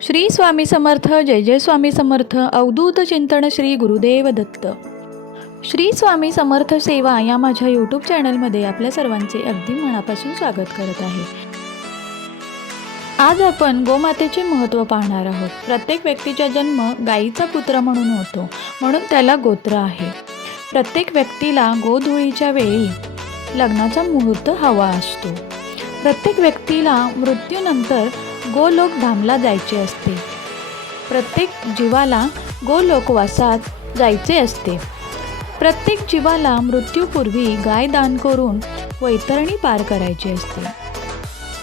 श्री स्वामी समर्थ. जय जय स्वामी समर्थ. अवधूत चिंतन श्री गुरुदेव दत्त. श्री स्वामी समर्थ सेवा या माझ्या यूट्यूब चॅनलमध्ये आपल्या सर्वांचे अगदी मनापासून स्वागत करत आहे. आज आपण गोमातेचे महत्त्व पाहणार आहोत. प्रत्येक व्यक्तीचा जन्म गायीचा पुत्र म्हणून होतो, म्हणून त्याला गोत्र आहे. प्रत्येक व्यक्तीला गोधुळीच्या वेळी लग्नाचा मुहूर्त हवा असतो. प्रत्येक व्यक्तीला मृत्यूनंतर गोलोक धामला जायचे असते. प्रत्येक जीवाला गोलोकवासात जायचे असते. प्रत्येक जीवाला मृत्यूपूर्वी गाय दान करून वैतरणी पार करायची असते.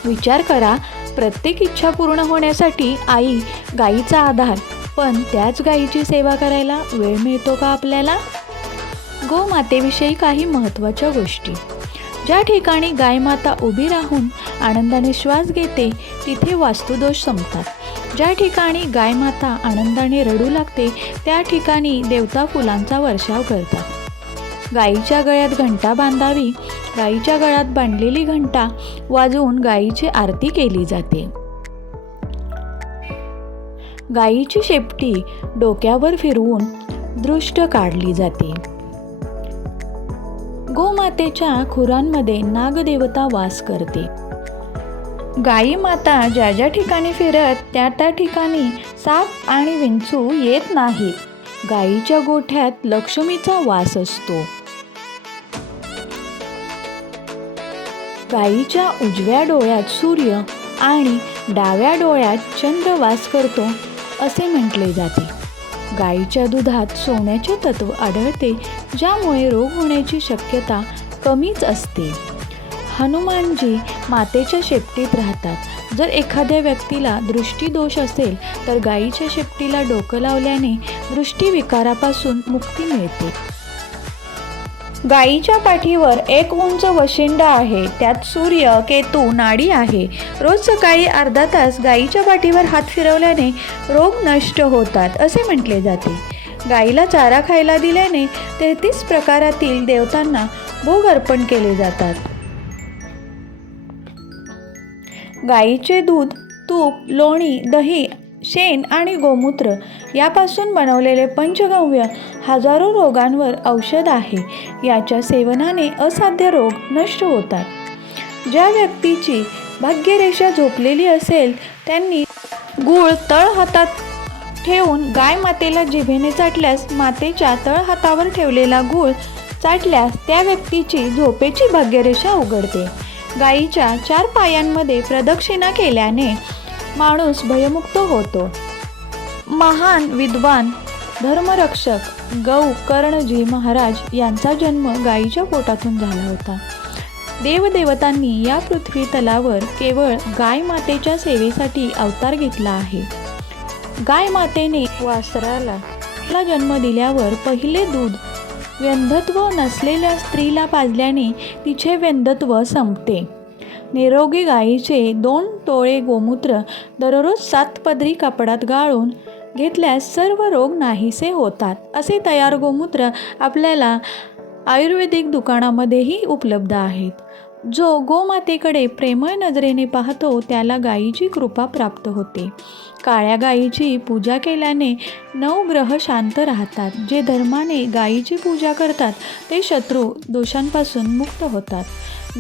विचार करा, प्रत्येक इच्छा पूर्ण होण्यासाठी आई गायीचा आधार, पण त्याच गायीची सेवा करायला वेळ मिळतो का आपल्याला? गोमातेविषयी काही महत्त्वाच्या गोष्टी. ज्या ठिकाणी गायमाता उभी राहून आनंदाने श्वास घेते तिथे वास्तुदोष संपतात. ज्या ठिकाणी गायमाता आनंदाने रडू लागते त्या ठिकाणी देवता फुलांचा वर्षाव करतात. गायीच्या गळ्यात घंटा बांधावी. गायीच्या गळ्यात बांधलेली घंटा वाजवून गायीची आरती केली जाते. गायीची शेपटी डोक्यावर फिरवून दृष्ट काढली जाते. गोमातेच्या खुरांमध्ये नागदेवता वास करते. गायी माता ज्या ज्या ठिकाणी फिरत त्या ठिकाणी साप आणि विंचू येत नाही. गायीच्या गोठ्यात लक्ष्मीचा वास असतो. गायीच्या उजव्या डोळ्यात सूर्य आणि डाव्या डोळ्यात चंद्र वास करतो असे म्हटले जाते. गायीच्या दुधात सोन्याचे तत्व आढळते, ज्यामुळे रोग होण्याची शक्यता कमीच असते. हनुमानजी मातेच्या शेपटीत राहतात. जर एखाद्या व्यक्तीला दृष्टीदोष असेल तर गायीच्या शेपटीला डोकं लावल्याने दृष्टीविकारापासून मुक्ती मिळते. गायीच्या पाठीवर एक उंच वशिंडा आहे, त्यात सूर्य केतू नाडी आहे. रोज सकाळी अर्धा तास गायीच्या पाठीवर हात फिरवल्याने रोग नष्ट होतात असे म्हटले जाते. गायीला चारा खायला दिल्याने 33 प्रकारातील देवतांना भोग अर्पण केले जातात. गायीचे दूध, तूप, लोणी, दही, शेण आणि गोमूत्र यापासून बनवलेले पंचगव्य हजारो रोगांवर औषध आहे. याच्या सेवनाने असाध्य रोग नष्ट होतात. ज्या व्यक्तीची भाग्यरेषा झोपलेली असेल त्यांनी गूळ तळहातात ठेवून गाय मातेला जिभेने चाटल्यास मातेच्या तळहातावर ठेवलेला गूळ चाटल्यास त्या व्यक्तीची झोपेची भाग्यरेषा उघडते. गायीच्या 4 पायांमध्ये प्रदक्षिणा केल्याने माणूस भयमुक्त होतो. महान विद्वान धर्मरक्षक गौ कर्णजी महाराज यांचा जन्म गायीच्या पोटातून झाला होता. देवदेवतांनी या पृथ्वी तलावर केवळ गाय मातेच्या सेवेसाठी अवतार घेतला आहे. गाय मातेने वासराला जन्म दिल्यावर पहिले दूध व्यंधत्व नसलेल्या स्त्रीला पाजल्याने तिचे व्यंधत्व संपते. निरोगी गायीचे 2 टोळे गोमूत्र दररोज 7 पदरी कापडात गाळून घेतल्यास सर्व रोग नाहीसे होतात. असे तयार गोमूत्र आपल्याला आयुर्वेदिक दुकानामध्येही उपलब्ध आहेत. जो गोमातेकडे प्रेमळ नजरेने पाहतो त्याला गायीची कृपा प्राप्त होते. काळ्या गायीची पूजा केल्याने 9 ग्रह शांत राहतात. जे धर्माने गायीची पूजा करतात ते शत्रू दोषांपासून मुक्त होतात.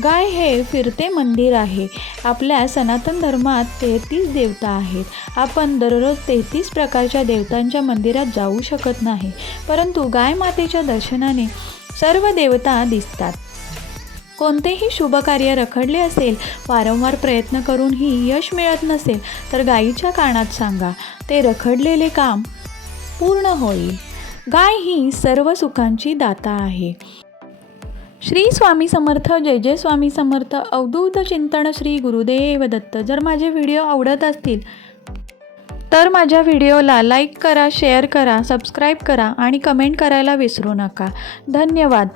गाय हे फिरते मंदिर आहे. आपल्या सनातन धर्मात 33 देवता आहेत. आपण दररोज 33 प्रकारच्या देवतांच्या मंदिरात जाऊ शकत नाही, परंतु गाय मातेच्या दर्शनाने सर्व देवता दिसतात. कोणतेही शुभ कार्य रखडले असेल, वारंवार प्रयत्न करूनही यश मिळत नसेल तर गायीच्या कानात सांगा, ते रखडलेले काम पूर्ण होईल. गाय ही सर्व सुखांची दाता आहे. श्री स्वामी समर्थ. जय जय स्वामी समर्थ. अवधूत चिंतन श्री गुरुदेव दत्त. जर माझे व्हिडिओ आवडत असतील तर माझ्या व्हिडिओला लाईक करा, शेअर करा, सबस्क्राईब करा आणि कमेंट करायला विसरू नका. धन्यवाद.